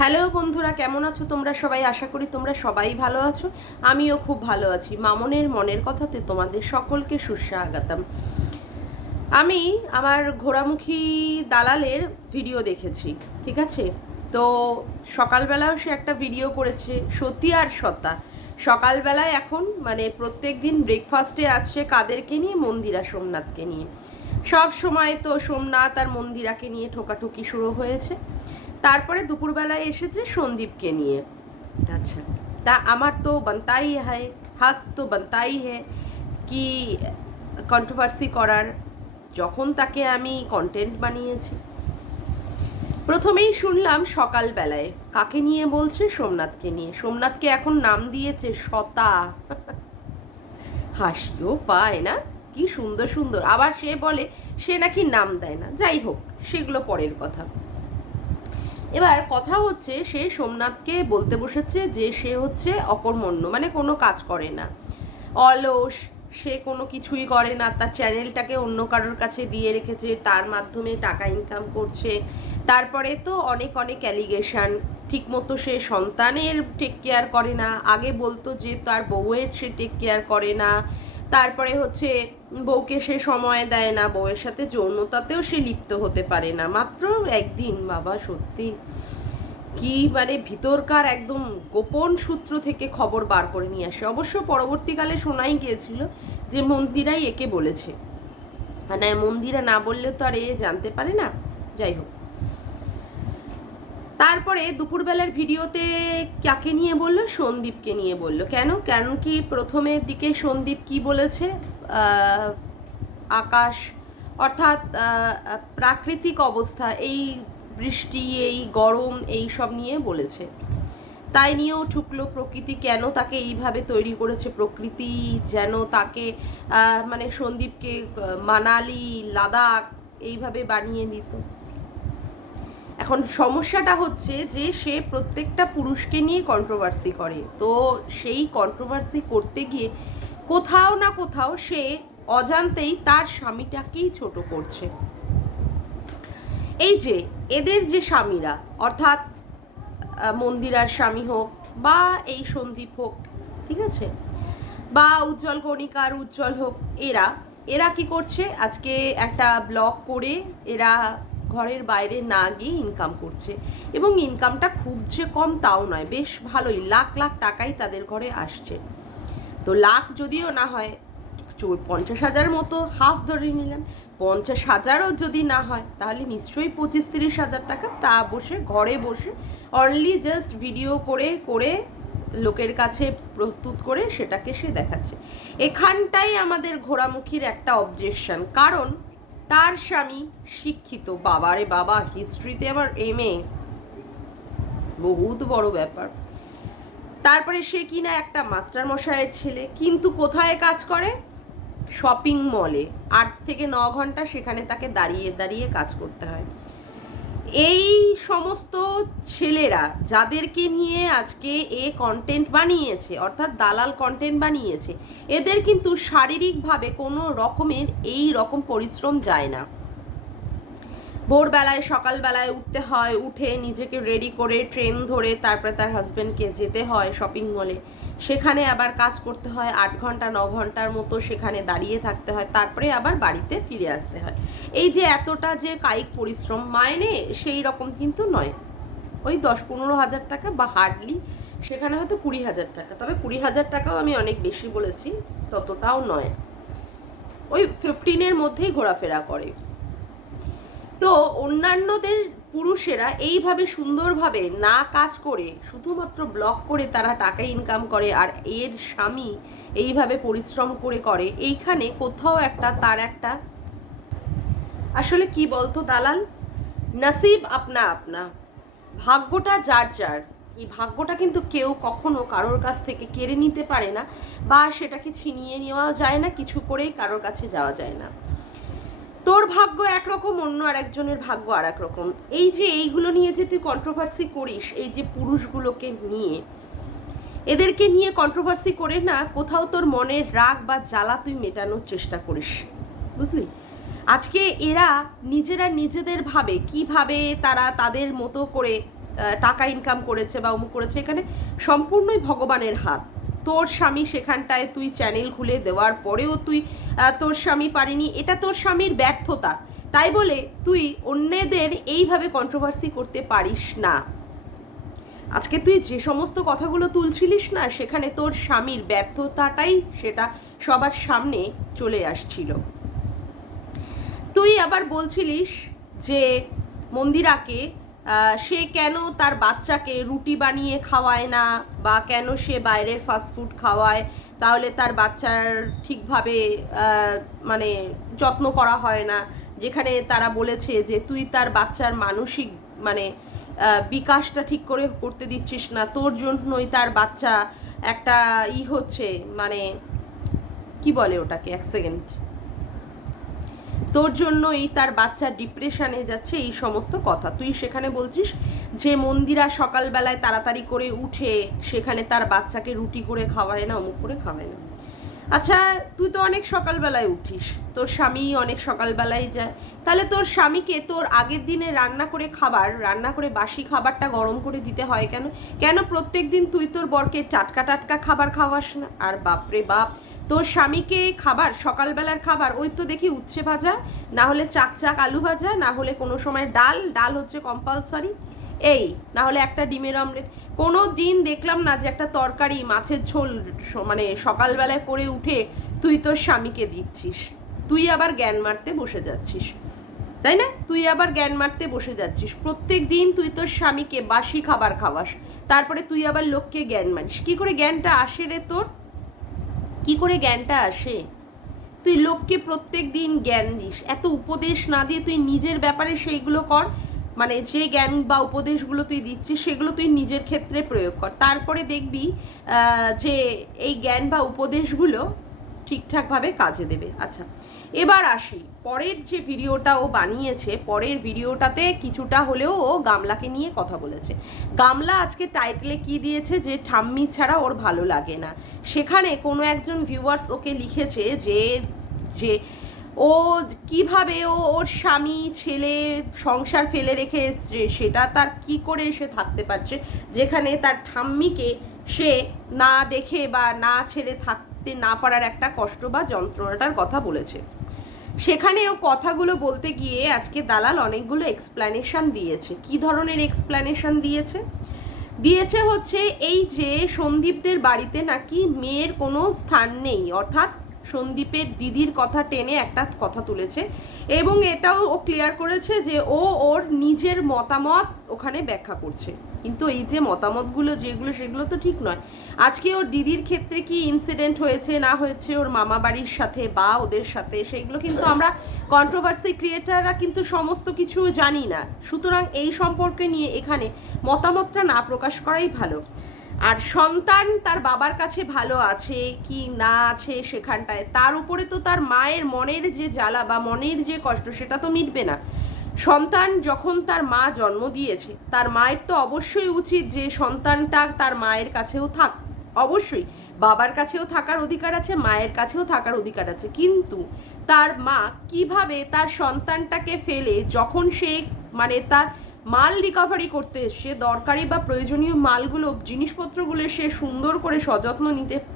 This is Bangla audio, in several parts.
হ্যালো বন্ধুরা, কেমন আছো তোমরা সবাই? আশা করি তোমরা সবাই ভালো আছো। আমিও খুব ভালো আছি। মামনের মনের কথাতে তোমাদের সকলকে সুস্বাগতম। আমি আমার ঘোড়ামুখী দালালের ভিডিও দেখেছি, ঠিক আছে? তো সকালবেলাও সে একটা ভিডিও করেছে, সতী আর সতা। সকালবেলায় এখন মানে প্রত্যেক দিন ব্রেকফাস্টে আসছে কাদেরকে নিয়ে? মন্দিরা সোমনাথকে নিয়ে। সব সময় তো সোমনাথ আর মন্দিরাকে নিয়ে ঠোকাঠুকি শুরু হয়েছে। তারপরে দুপুরবেলায় এসেছে সন্দীপকে নিয়ে। আচ্ছা, তা আমার তো বানতাই হ্যায়, হক তো বানতাই হ্যায় কি কন্ট্রোভার্সি করার, যখন তাকে আমি কন্টেন্ট বানিয়েছি। প্রথমেই শুনলাম সকালবেলায় কাকে নিয়ে বলছে? সোমনাথকে নিয়ে। সোমনাথকে এখন নাম দিয়েছে সতা। হাসিও পায় না? কি সুন্দর সুন্দর। আবার সে বলে সে নাকি নাম দেয় না। যাই হোক, সেগুলো পরের কথা। এবার কথা হচ্ছে, সে সোমনাথকে বলতে বসেছে যে সে হচ্ছে অকর্মণ্য, মানে কোনো কাজ করে না, অলস, সে কোনো কিছুই করে না, তার চ্যানেলটাকে অন্য কারোর কাছে দিয়ে রেখেছে, তার মাধ্যমে টাকা ইনকাম করছে। তারপরে তো অনেক অনেক অ্যালিগেশন, ঠিকমতো সে সন্তানের টেক কেয়ার করে না। আগে বলতো যে তার বউয়ের সে টেক কেয়ার করে না। তারপরে হচ্ছে বউকে সে সময় দেয় না, বউয়ের সাথে যৌনতাতেও সে লিপ্ত হতে পারে না। মাত্র একদিন, বাবা সত্যি কি মানে ভিতরকার একদম গোপন সূত্র থেকে খবর বার করে নিয়ে আসে। অবশ্য পরবর্তীকালে শোনাই গিয়েছিল যে মন্দিরাই একে বলেছে, মানে মন্দিরা না বললে তো আর এ জানতে পারে না। যাই হোক, তারপরে দুপুরবেলার ভিডিওতে কাকে নিয়ে বললো? সন্দীপকে নিয়ে বললো। কেন? কারণ কি প্রথমের দিকে সন্দীপ কি বলেছে? আকাশ, অর্থাৎ প্রাকৃতিক অবস্থা, এই বৃষ্টি, এই গরম, এই সব নিয়ে বলেছে। তাই নিয়েও ঠুকলো প্রকৃতি কেন তাকে এইভাবে তৈরি করেছে, প্রকৃতি যেন তাকে মানে সন্দীপকে মানালি, লাদাখ এইভাবে বানিয়ে দিত। এখন সমস্যাটা হচ্ছে যে সে প্রত্যেকটা পুরুষকে নিয়ে কন্ট্রোভার্সি করে। তো সেই কন্ট্রোভার্সি করতে গিয়ে কোথাও না কোথাও সে অজান্তেই তার স্বামীটাকেই ছোট করছে। এই যে এদের যে স্বামীরা, অর্থাৎ মন্দিরার স্বামী হোক বা এই সন্দীপ হোক, ঠিক আছে, বা উজ্জ্বল কণিকার উজ্জ্বল হোক, এরা এরা কি করছে? আজকে একটা ব্লগ করে এরা ঘরের বাইরে না গিয়ে ইনকাম করছে, এবং ইনকামটা খুব যে কম তাও নয়, বেশ ভালোই, লাখ লাখ টাকাই তাদের ঘরে আসছে। তো লাখ যদিও না হয়, 50,000 মতো হাফ ধরে নিলাম, 50,000ও যদি না হয় তাহলে নিশ্চয়ই 25-30 হাজার টাকা তা বসে ঘরে বসে অনলি জাস্ট ভিডিও করে করে লোকের কাছে প্রস্তুত করে সেটাকে সে দেখাচ্ছে। এখানটাই আমাদের ঘোড়ামুখীর একটা অবজেকশন, কারণ তার স্বামী শিক্ষিত, বাবারে বাবা, হিস্ট্রিতে আবার MA, বহুত বড় ব্যাপার। তারপরে সে কিনা একটা মাস্টার মশাইয়ের ছেলে, কিন্তু কোথায় কাজ করে? শপিং মলে 8 থেকে 9 ঘন্টা সেখানে তাকে দাঁড়িয়ে দাঁড়িয়ে কাজ করতে হয়। এই সমস্ত ছেলেরা যাদেরকে নিয়ে আজকে এ কন্টেন্ট বানিয়েছে, অর্থাৎ দালাল কন্টেন্ট বানিয়েছে, এদের কিন্তু শারীরিকভাবে কোনো রকমের এই রকম পরিশ্রম যায় না। ভোরবেলায় সকালবেলায় উঠতে হয়, উঠে নিজেকে রেডি করে ট্রেন ধরে তারপরে তার হাজব্যান্ডকে যেতে হয় শপিং মলে, সেখানে আবার কাজ করতে হয় 8 ঘন্টা 9 ঘন্টার মতো, সেখানে দাঁড়িয়ে থাকতে হয়, তারপরে আবার বাড়িতে ফিরে আসতে হয়। এই যে এতটা যে কায়িক পরিশ্রম, মাইনে সেই রকম কিন্তু নয়, ওই 10-15 হাজার টাকা বা হার্ডলি, সেখানে হয়তো 20,000 টাকা, তবে 20,000 টাকাও আমি অনেক বেশি বলেছি, ততটাও নয়, ওই 15-এর মধ্যেই ঘোরাফেরা করে। তো অন্যান্যদের পুরুষেরা এইভাবে সুন্দরভাবে না কাজ করে শুধুমাত্র ব্লগ করে তারা টাকা ইনকাম করে, আর এর স্বামী এইভাবে পরিশ্রম করে করে, এইখানে কোথাও একটা তার একটা, আসলে কি বলতো দালাল, নসিব আপনা আপনা, ভাগ্যটা যার যার। এই ভাগ্যটা কিন্তু কেউ কখনো কারোর কাছ থেকে কেড়ে নিতে পারে না, বা সেটাকে ছিনিয়ে নেওয়া যায় না, কিছু করেই কারোর কাছে যাওয়া যায় না। তোর ভাগ্য একরকম, অন্য আরেকজনের ভাগ্য আর এক রকম। এই যে এইগুলো নিয়ে যে তুই কন্ট্রোভার্সি করিস, এই যে পুরুষগুলোকে নিয়ে, এদেরকে নিয়ে কন্ট্রোভার্সি করে না কোথাও তোর মনের রাগ বা জ্বালা তুই মেটানোর চেষ্টা করিস, বুঝলি? আজকে এরা নিজেরা নিজেদের ভাবে কিভাবে তারা তাদের মতো করে টাকা ইনকাম করেছে বা অমুক করেছে, এখানে সম্পূর্ণই ভগবানের হাত। তোর স্বামী সেখানটায় তুই চ্যানেল খুলে দেওয়ার পরেও তুই তোর স্বামী পারেনি, এটা তোর স্বামীর ব্যর্থতা। তাই বলে তুই অন্যদের এইভাবে কন্ট্রোভার্সি করতে পারিস না। আজকে তুই যে সমস্ত কথাগুলো তুলছিলিস না, সেখানে তোর স্বামীর ব্যর্থতাটাই সেটা সবার সামনে চলে আসছিল। তুই আবার বলছিলিস যে মন্দিরাকে সে কেন তার বাচ্চাকে রুটি বানিয়ে খাওয়ায় না, বা কেন সে বাইরের ফাস্টফুড খাওয়ায়, তাহলে তার বাচ্চার ঠিকভাবে মানে যত্ন করা হয় না। যেখানে তারা বলেছে যে তুই তার বাচ্চার মানসিক মানে বিকাশটা ঠিক করে করতে দিচ্ছিস না, তোর জন্যই তার বাচ্চা একটা হচ্ছে, মানে কি বলে ওটাকে, এক সেকেন্ড, তোর জন্যই তার বাচ্চা ডিপ্রেশনে যাচ্ছে, এই সমস্ত কথা তুই সেখানে বলছিস। যে মন্দিরা সকালবেলায় তাড়াতাড়ি করে উঠে সেখানে তার বাচ্চাকে রুটি করে খাওয়ায় না, অমুক করে খাওয়ায় না। আচ্ছা, তুই তো অনেক সকালবেলায় উঠিস, তোর স্বামী অনেক সকালবেলায় যায়, তাহলে তোর স্বামীকে তোর আগের দিনে রান্না করে বাসি খাবারটা গরম করে দিতে হয় কেন? কেন প্রত্যেক দিন তুই তোর বরকে টাটকা টাটকা খাবার খাওয়াস না? আর বাপরে বাপ, তোর স্বামীকে খাবার, সকালবেলার খাবার ওই তো দেখি উচ্ছে ভাজা, না হলে চাক আলু ভাজা, না হলে কোনো সময় ডাল হচ্ছে কম্পালসারি, এই না হলে একটা ডিমের অমলেট। কোনো দিন দেখলাম না যে একটা তরকারি মাছের ঝোল মানে সকালবেলায় করে উঠে তুই তোর স্বামীকে দিচ্ছিস। তুই আবার জ্ঞান মারতে বসে যাচ্ছিস, তাই না? তুই আবার জ্ঞান মারতে বসে যাচ্ছিস, প্রত্যেক দিন তুই তোর স্বামীকে বাসি খাবার খাওয়াস, তারপরে তুই আবার লোককে জ্ঞান মারিস। কি করে জ্ঞানটা আসে রে তোর? কি করে জ্ঞানটা আসে? তুই লোককে প্রত্যেক দিন জ্ঞান দিস, এত উপদেশ না দিয়ে তুই নিজের ব্যাপারে সেইগুলো কর। মানে যে জ্ঞান বা উপদেশগুলো তুই দিচ্ছিস সেগুলো তুই নিজের ক্ষেত্রে প্রয়োগ কর, তারপরে দেখবি যে এই জ্ঞান বা উপদেশগুলো ঠিকঠাকভাবে কাজে দেবে। আচ্ছা, এবার আসি পরের যে ভিডিওটা ও বানিয়েছে, পরের ভিডিওটাতে কিছুটা হলেও ও গামলাকে নিয়ে কথা বলেছে। গামলা আজকে টাইটেলে কি দিয়েছে, যে ঠাম্মি ছাড়া ওর ভালো লাগে না। সেখানে কোনো একজন ভিউয়ার্স ওকে লিখেছে যে যে ও কিভাবে ওর স্বামী ছেলে সংসার ফেলে রেখে এসছে, সেটা তার কি করে সে থাকতে পারছে, যেখানে তার ঠাম্মিকে সে না দেখে বা না ছেড়ে থাকতে না পারার একটা কষ্ট বা যন্ত্রণাটার কথা বলেছে। সেখানে ও কথাগুলো বলতে গিয়ে আজকে দালাল অনেকগুলো এক্সপ্ল্যানেশন দিয়েছে। কি ধরনের এক্সপ্ল্যানেশন দিয়েছে হচ্ছে এই যে সন্দীপদের বাড়িতে নাকি মেয়ের কোনো স্থান নেই, অর্থাৎ সন্দীপের দিদির কথা টেনে একটা কথা তুলেছে, এবং এটাও ও ক্লিয়ার করেছে যে ও ওর নিজের মতামত ওখানে ব্যাখ্যা করছে। কিন্তু এই যে মতামতগুলো যেগুলো, সেগুলো তো ঠিক নয়। আজকে ওর দিদির ক্ষেত্রে কি ইনসিডেন্ট হয়েছে না হয়েছে ওর মামা বাড়ির সাথে বা ওদের সাথে, সেগুলো কিন্তু আমরা কন্ট্রোভার্সি ক্রিয়েটাররা কিন্তু সমস্ত কিছু জানি না। সুতরাং এই সম্পর্কে নিয়ে এখানে মতামতটা না প্রকাশ করাই ভালো। আর সন্তান তার বাবার কাছে ভালো আছে কি না আছে সেখানটায়, তার উপরে তো তার মায়ের মনের যে জ্বালা বা মনের যে কষ্ট, সেটা তো মিটবে না। সন্তান যখন তার মা জন্ম দিয়েছে, তার মায়ের তো অবশ্যই উচিত যে সন্তানটা তার মায়ের কাছেও থাক। অবশ্যই বাবার কাছেও থাকার অধিকার আছে, মায়ের কাছেও থাকার অধিকার আছে, কিন্তু তার মা কিভাবে তার সন্তানটাকে ফেলে, যখন সে মানে তার মাল রিকভারি করতে এসছে, দরকারি বা প্রয়োজনীয় মালগুলো জিনিসপত্রগুলো সে সুন্দর করে সযত্ন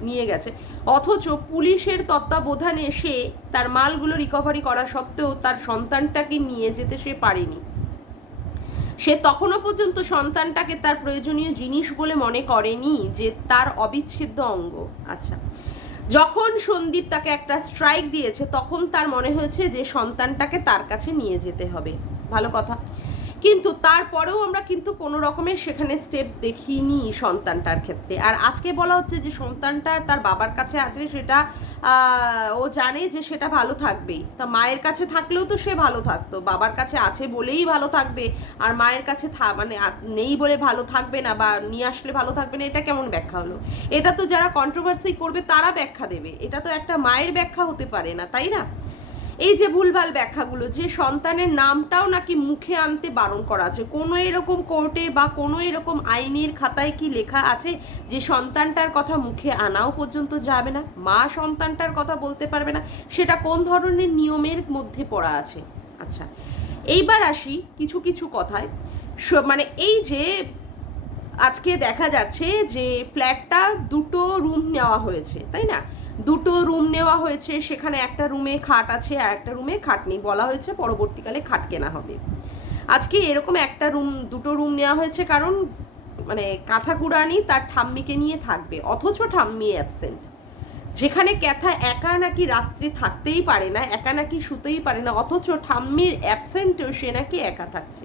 নিয়ে গেছে, অথচ পুলিশের তত্ত্বাবধানে সে তার মালগুলো রিকভারি করা সত্ত্বেও তার সন্তানটাকে নিয়ে যেতে সে পারেনি। সে তখনও পর্যন্ত সন্তানটাকে তার প্রয়োজনীয় জিনিস বলে মনে করেনি, যে তার অবিচ্ছেদ্য অঙ্গ। আচ্ছা, যখন সন্দীপ তাকে একটা স্ট্রাইক দিয়েছে, তখন তার মনে হয়েছে যে সন্তানটাকে তার কাছে নিয়ে যেতে হবে, ভালো কথা। কিন্তু তারপরেও আমরা কিন্তু কোনো রকমের সেখানে স্টেপ দেখিনি সন্তানটার ক্ষেত্রে। আর আজকে বলা হচ্ছে যে সন্তানটা তার বাবার কাছে আছে, সেটা ও জানে যে সেটা ভালো থাকবেই। তা মায়ের কাছে থাকলেও তো সে ভালো থাকতো, বাবার কাছে আছে বলেই ভালো থাকবে, আর মায়ের কাছে মানে নেই বলে ভালো থাকবে না বা নিয়ে আসলে ভালো থাকবে না, এটা কেমন ব্যাখ্যা হলো? এটা তো যারা কন্ট্রোভার্সি করবে তারা ব্যাখ্যা দেবে, এটা তো একটা মায়ের ব্যাখ্যা হতে পারে না, তাই না? এই যে ভুলভাল ব্যাখ্যাগুলো, যে সন্তানের নামটাও নাকি মুখে আনতে বারণ করা আছে, কোনো এরকম কোর্টে বা কোনো এরকম আইনের খাতায় কি লেখা আছে যে সন্তানটার কথা মুখে আনাও পর্যন্ত যাবে না, মা সন্তানটার কথা বলতে পারবে না? সেটা কোন ধরনের নিয়মের মধ্যে পড়া আছে? আচ্ছা, এইবার আসি কিছু কিছু কথায়। মানে এই যে আজকে দেখা যাচ্ছে যে ফ্ল্যাটটা দুটো রুম নেওয়া হয়েছে, তাই না? দুটো রুম নেওয়া হয়েছে, সেখানে একটা রুমে খাট আছে আর একটা রুমে খাট নেই, বলা হয়েছে পরবর্তীকালে খাট কেনা হবে। আজকে এরকম একটা রুম, দুটো রুম নেওয়া হয়েছে কারণ মানে কাঁথাকুড়ানি তার ঠাম্মিকে নিয়ে থাকবে, অথচ ঠাম্মি অ্যাবসেন্ট। যেখানে ক্যাথা একা নাকি রাত্রে থাকতেই পারে না, একা নাকি শুতেই পারে না, অথচ ঠাম্মির অ্যাবসেন্টেও সে নাকি একা থাকছে।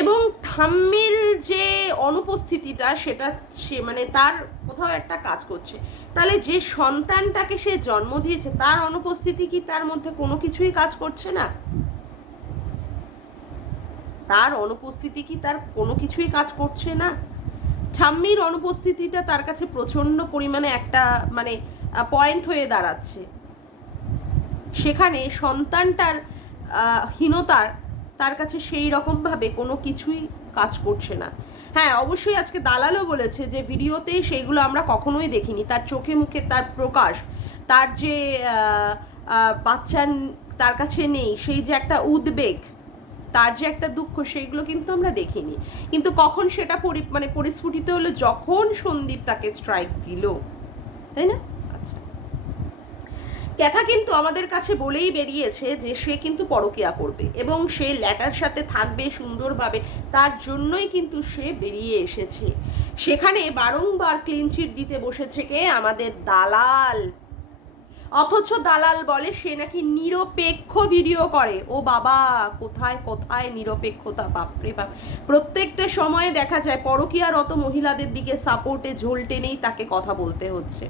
এবং ঠাম্মির যে অনুপস্থিতিটা, সেটা সে মানে তার কোথাও একটা কাজ করছে। তাহলে যে সন্তানটাকে সে জন্ম দিয়েছে তার অনুপস্থিতি কি তার মধ্যে কোনো কিছুই কাজ করছে না? তার অনুপস্থিতি কি তার কোনো কিছুই কাজ করছে না? ঠাম্মির অনুপস্থিতিটা তার কাছে প্রচন্ড পরিমাণে একটা মানে পয়েন্ট হয়ে দাঁড়াচ্ছে। সেখানে সন্তানটার হীনতার তার কাছে সেই রকমভাবে কোনো কিছুই কাজ করছে না। হ্যাঁ, অবশ্যই আজকে দালালও বলেছে যে ভিডিওতে সেইগুলো আমরা কখনোই দেখিনি, তার চোখে মুখে তার প্রকাশ, তার যে বাচ্চা তার কাছে নেই, সেই যে একটা উদ্বেগ, তার যে একটা দুঃখ, সেইগুলো কিন্তু আমরা দেখিনি। কিন্তু কখন সেটা মানে পরিস্ফুটিত হলো, যখন সন্দীপ তাকে স্ট্রাইক দিল, তাই না? আচ্ছা, ক্যাথা কিন্তু আমাদের কাছে বলেই বেরিয়েছে যে সে কিন্তু পরকীয়া করবে এবং সে ল্যাটার সাথে থাকবে সুন্দরভাবে, তার জন্যই কিন্তু সে বেরিয়ে এসেছে। সেখানে বারংবার ক্লিনচিট দিতে বসেছে কে? আমাদের দালাল। অথচ দালাল বলে সে নাকি নিরপেক্ষ ভিডিও করে। ও বাবা, কোথায় কোথায় নিরপেক্ষতা! বাপরে বাপ, প্রত্যেকটা সময়ে দেখা যায় পরকীয়ারত মহিলাদের দিকে সাপোর্টে ঝোল টেনেই তাকে কথা বলতে হচ্ছে।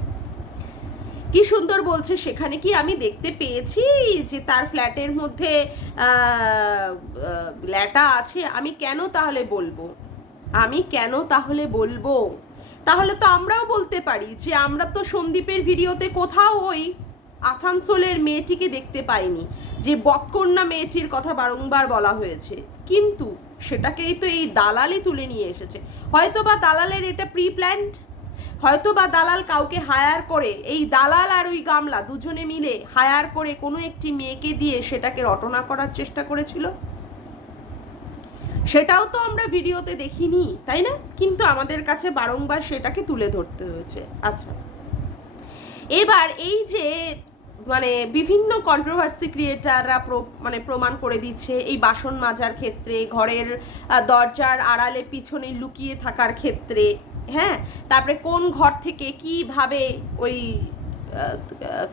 কি সুন্দর বলছে, সেখানে কি আমি দেখতে পেয়েছি যে তার ফ্ল্যাটের মধ্যে ল্যাটা আছে? আমি কেন তাহলে বলবো? আমি কেন তাহলে বলবো? তাহলে তো আমরাও বলতে পারি যে আমরা তো সন্দীপের ভিডিওতে কোথাও ওই আসানসোলের মেয়েটিকে দেখতে পাইনি, যে বৎকন্যা মেয়েটির কথা বারংবার বলা হয়েছে, কিন্তু সেটাকেই তো এই দালালই তুলে নিয়ে এসেছে। হয়তো বা দালালের এটা প্রি প্ল্যান্ড, হয়তো বা দালাল কাউকে হায়ার করে, এই দালাল আর ওই গামলা দুজনে মিলে হায়ার করে কোনো একটি মেয়েকে দিয়ে সেটাকে রটনা করার চেষ্টা করেছিল। সেটাও তো আমরা ভিডিওতে দেখিনি, তাই না? কিন্তু আমাদের কাছে বারংবার সেটাকে তুলে ধরতে হয়েছে। আচ্ছা, এবার এই যে মানে বিভিন্ন কন্ট্রোভার্সি ক্রিয়েটাররা মানে প্রমাণ করে দিচ্ছে এই বাসন মাজার ক্ষেত্রে, ঘরের দরজার আড়ালে পিছনে লুকিয়ে থাকার ক্ষেত্রে, হ্যাঁ, তারপরে কোন ঘর থেকে কিভাবে ওই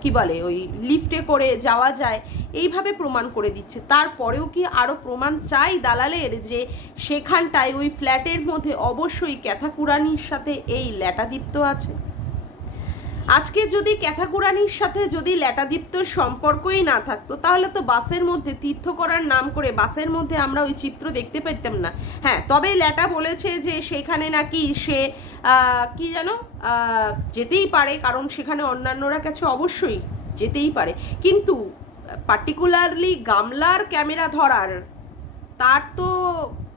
কি বলে ওই লিফটে করে যাওয়া যায়, এইভাবে প্রমাণ করে দিচ্ছে। তারপরেও কি আরও প্রমাণ চাই দালালের যে সেখানটায় ওই ফ্ল্যাটের মধ্যে অবশ্যই ক্যাথাকুরানির সাথে এই ল্যাটাদীপ্ত আছে? আজকে যদি ক্যাথাকুরানির সাথে যদি ল্যাটাদীপ্তর সম্পর্কই না থাকতো, তাহলে তো বাসের মধ্যে তীর্থ করার নাম করে বাসের মধ্যে আমরা ওই চিত্র দেখতে পেতাম না। হ্যাঁ, তবে ল্যাটা বলেছে যে সেখানে নাকি সে কি যেন যেতেই পারে, কারণ সেখানে অন্যান্যরা কাছে অবশ্যই যেতেই পারে, কিন্তু পার্টিকুলারলি গামলার ক্যামেরা ধরার তার তো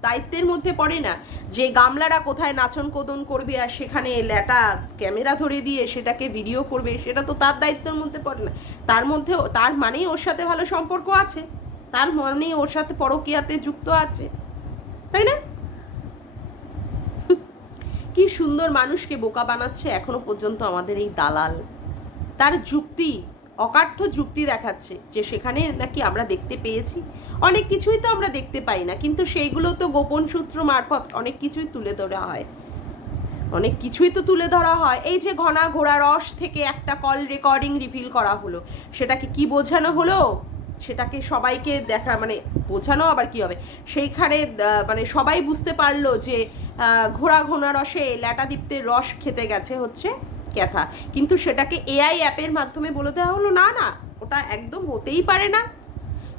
দায়িত্বের মধ্যে পড়ে না যে গামলারা কোথায় নাচন কোদন করবে আর সেখানে ল্যাটা ক্যামেরা ধরে দিয়ে সেটাকে ভিডিও করবে, সেটা তো তার দায়িত্বের মধ্যে পড়ে না। তার মধ্যে তার মানেই ওর সাথে ভালো সম্পর্ক আছে, তার মানেই ওর সাথে পরকীয়াতে যুক্ত আছে, তাই না? কি সুন্দর মানুষকে বোকা বানাচ্ছে এখনো পর্যন্ত আমাদের এই দালাল। তার যুক্তি, অকাঠ্য যুক্তি দেখাচ্ছে যে সেখানে নাকি আমরা দেখতে পেয়েছি। অনেক কিছুই তো আমরা দেখতে পাই না, কিন্তু সেইগুলো তো গোপন সূত্র মারফত অনেক কিছুই তুলে ধরা হয়, অনেক কিছুই তো তুলে ধরা হয়। এই যে ঘনা ঘোড়া রস থেকে একটা কল রেকর্ডিং রিভিল করা হলো, সেটাকে কি বোঝানো হলো? সেটাকে সবাইকে দেখা মানে বোঝানো আবার কি হবে, সেইখানে মানে সবাই বুঝতে পারলো যে ঘোড়া রসে ল্যাটাদীপ্তের রস খেতে গেছে হচ্ছে ক্যাথা, কিন্তু সেটাকে এআই অ্যাপের মাধ্যমে বলে দেওয়া হলো না না, ওটা একদম হতেই পারে না,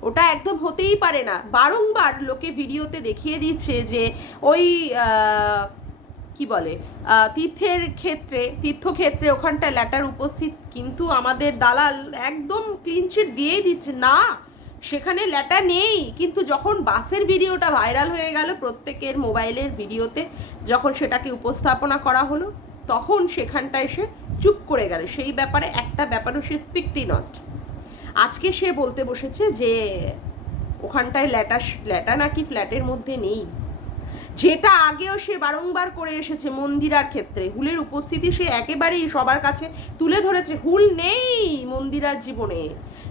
ওটা একদম হতেই পারে না। বারংবার লোকে ভিডিওতে দেখিয়ে দিচ্ছে যে ওই কি বলে তীর্থক্ষেত্রে ওখানটা ল্যাটার উপস্থিত, কিন্তু আমাদের দালাল একদম ক্লিনচিট দিয়েই দিচ্ছে না, সেখানে ল্যাটা নেই। কিন্তু যখন বাসের ভিডিওটা ভাইরাল হয়ে গেল প্রত্যেকের মোবাইলের ভিডিওতে, যখন সেটাকে উপস্থাপনা করা হলো, তখন সেখানটা এসে চুপ করে গেল, সেই ব্যাপারে একটা ব্যাপারও সে স্পিকটি নট। আজকে সে বলতে বসেছে যে ওখানটায় ল্যাটা নাকি ফ্ল্যাটের মধ্যে নেই, যেটা আগেও সে বারংবার করে এসেছে মন্দিরার ক্ষেত্রে। হুলের উপস্থিতি সে একেবারেই সবার কাছে তুলে ধরেছে। হুল নেই মন্দিরার জীবনে।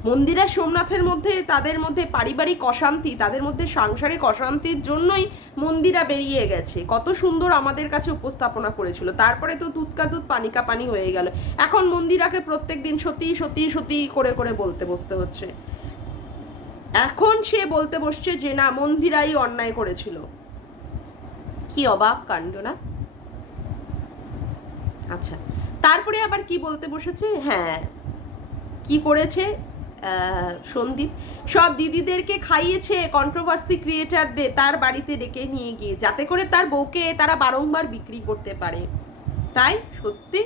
মন্দিরা সোমনাথের মধ্যে, তাদের মধ্যে পারিবারিক অশান্তি, তাদের মধ্যে সাংসারিক অশান্তির জন্যই মন্দিরা বেরিয়ে গেছে। কত সুন্দর আমাদের কাছে উপস্থাপনা করেছিল। তারপরে তো দুধ কা দুধ পানি কা পানি হয়ে গেল। এখন মন্দিরাকে প্রত্যেক দিন সত্যি সত্যি সত্যি করে করে বলতে বসতে হচ্ছে। এখন সে বলতে বসছে যে না, মন্দিরাই অন্যায় করেছিল। কি অবাক কাণ্ড না? আচ্ছা, তারপরে আবার কি বলতে বসেছে, হ্যাঁ কি করেছে সন্দীপ, সব দিদিদেরকে খাইয়েছে কন্ট্রোভার্সি ক্রিয়েটারদের তার বাড়িতে ডেকে নিয়ে গিয়ে, যাতে করে তার বউকে তারা বারংবার বিক্রি করতে পারে। তাই সত্যি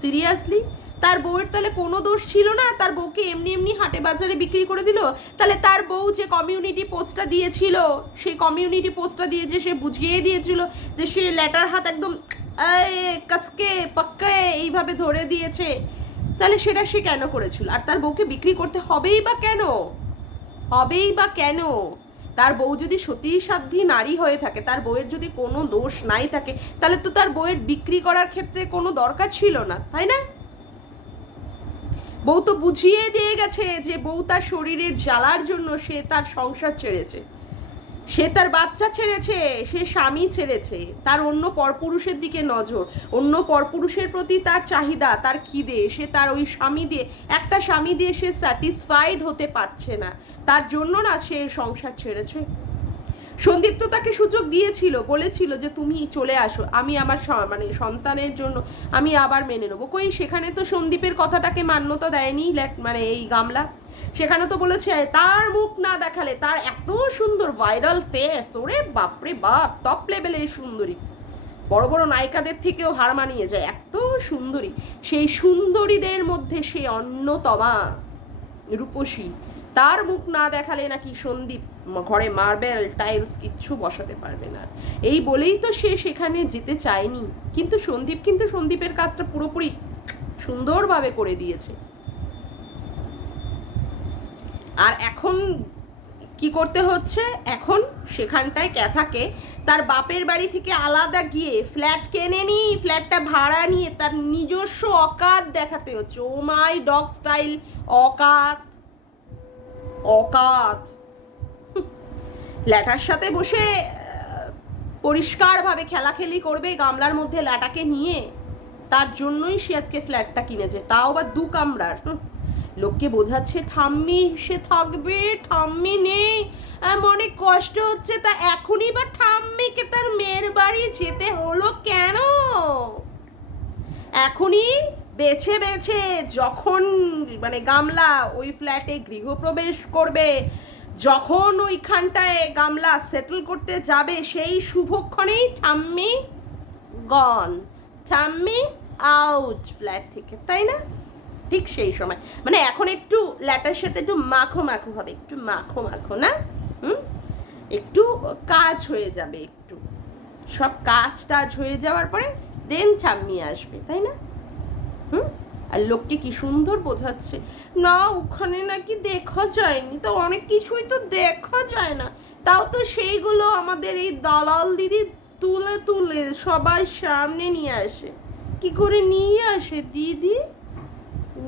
সিরিয়াসলি তার বউয়ের তাহলে কোনো দোষ ছিল না? তার বউকে এমনি এমনি হাটে বাজারে বিক্রি করে দিল? তাহলে তার বউ যে কমিউনিটি পোস্টটা দিয়েছিল, সেই কমিউনিটি পোস্টটা দিয়ে যে সে বুঝিয়ে দিয়েছিল যে সে লেটার হাত একদম কাসকে পাক্কে এইভাবে ধরে দিয়েছে, তাহলে সেটা সে কেন করেছিল? আর তার বউকে বিক্রি করতে হবেই বা কেন? হবেই বা কেন? তার বউ যদি সতী সাধ্বী নারী হয়ে থাকে, তার বউয়ের যদি কোনো দোষ নাই থাকে, তাহলে তো তার বউয়ের বিক্রি করার ক্ষেত্রে কোনো দরকার ছিল না, তাই না? বউ তো বুঝিয়ে দিয়ে গেছে যে বউ তার শরীরের জ্বালার জন্য সে তার সংসার ছেড়েছে, সে তার বাচ্চা ছেড়েছে, সে স্বামী ছেড়েছে, তার অন্য পরপুরুষের দিকে নজর, অন্য পরপুরুষের প্রতি তার চাহিদা, তার খিদে, সে তার ওই স্বামী দিয়ে, একটা স্বামী দিয়ে সে স্যাটিসফাইড হতে পারছে না, তার জন্য না সে সংসার ছেড়েছে। সন্দীপ তো তাকে সুযোগ দিয়েছিল, বলেছিল যে তুমি চলে আসো, আমি আমার মানে সন্তানের জন্য আমি আবার মেনে নেবো। কই সেখানে তো সন্দীপের কথাটাকে মান্যতা দেয়নি মানে এই গামলা। সেখানে তো বলেছে তার মুখ না দেখালে, তার এত সুন্দর ভাইরাল ফেস, ওরে বাপরে বাপ, টপ লেভেলের সুন্দরী, বড় বড় নায়িকাদের থেকেও হার মানিয়ে যায়, এত সুন্দরী। সেই সুন্দরীদের মধ্যে সে অন্যতমা রূপসী, তার মুখ না দেখালে নাকি সন্দীপ ঘরে মার্বেল টাইলস কিচ্ছু বসাতে পারবে না। এই বলেই তো সে সেখানে যেতে চায়নি। কিন্তু সন্দীপের কাজটা পুরোপুরি সুন্দরভাবে করে দিয়েছে। আর এখন কি করতে হচ্ছে, এখন সেখানটায় ক্যাথাকে তার বাপের বাড়ি থেকে আলাদা গিয়ে ফ্ল্যাট কেনে নি, ফ্ল্যাটটা ভাড়া নিয়ে তার নিজস্ব অকাত দেখাতে হচ্ছে। ও মাই ডগ স্টাইল অকাত, অকাত। ল্যাটার সাথে বসে পরিষ্কারভাবে খেলাখেলি করবে গামলার মধ্যে ল্যাটাকে নিয়ে, তার জন্যই সে আজকে ফ্ল্যাটটা কিনেছে, তাও আবার 2 কামরার। লোককে বোঝাচ্ছে ঠাম্মি সে থাকবে, ঠাম্মি নেই, মনে কষ্ট হচ্ছে, তা এখনই বা ঠাম্মিকে তার মেয়ের বাড়ি যেতে হলো কেন? এখনই বেছে বেছে যখন মানে গামলা ওই ফ্ল্যাটে গৃহপ্রবেশ করবে, যখন ওইখানটায় গামলা সেটেল করতে যাবে, সেই শুভক্ষণেই ঠাম্মি গন, ঠাম্মি আউট ফ্ল্যাট থেকে, তাই না? ঠিক সেই সময় মানে এখন একটু ল্যাটার সাথে একটু মাখো মাখো হবে, একটু মাখো মাখো না, একটু কাজ হয়ে যাবে, একটু সব কাজ টাজ হয়ে যাওয়ার পরে দেন ঠাম্মি আসবে, তাই না? আর লোককে কি সুন্দর বোঝাচ্ছে, না ওখানে নাকি দেখা যায়নি, তো অনেক কিছুই তো দেখা যায় না, তাও তো সেইগুলো আমাদের এই দালাল দিদি তুলে তুলে সবার সামনে নিয়ে আসে। কি করে নিয়ে আসে দিদি?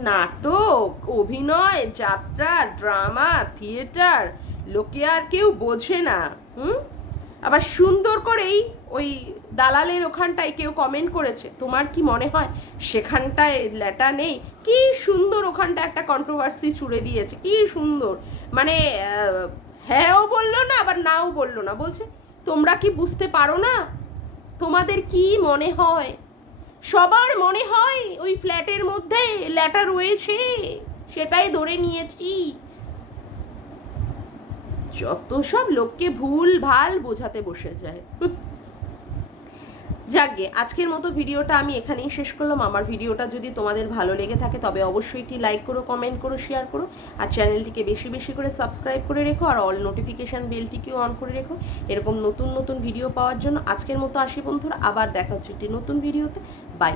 নাটক, অভিনয়, যাত্রা, ড্রামা, থিয়েটার, লোকে আর কেউ বোঝে না। আবার সুন্দর করেই ওই দালালের ওখানটায় কেউ কমেন্ট করেছে, তোমার কি মনে হয় সেখানটায় ল্যাটা নেই? কি সুন্দর ওখানটা একটা কন্ট্রোভার্সি ছুড়ে দিয়েছে, কি সুন্দর, মানে হ্যাঁও বললো না আবার নাও বললো না, বলছে তোমরা কি বুঝতে পারো না? তোমাদের কি মনে হয়? সবার মনে হয় ওই ফ্ল্যাটের মধ্যে ল্যাটা রয়েছে, সেটাই ধরে নিয়েছি। যত সব লোককে ভুল ভাল বোঝাতে বসে যায়। যাকগে, আজকের মতো ভিডিওটা আমি এখানেই শেষ করলাম। আমার ভিডিওটা যদি তোমাদের ভালো লেগে থাকে তবে অবশ্যই একটি লাইক করো, কমেন্ট করো, শেয়ার করো, আর চ্যানেলটিকে বেশি বেশি করে সাবস্ক্রাইব করে রেখো, আর অল নোটিফিকেশান বেলটিকেও অন করে রেখো এরকম নতুন নতুন ভিডিও পাওয়ার জন্য। আজকের মতো আসি বন্ধুরা, আবার দেখা হচ্ছে একটি নতুন ভিডিওতে। বাই।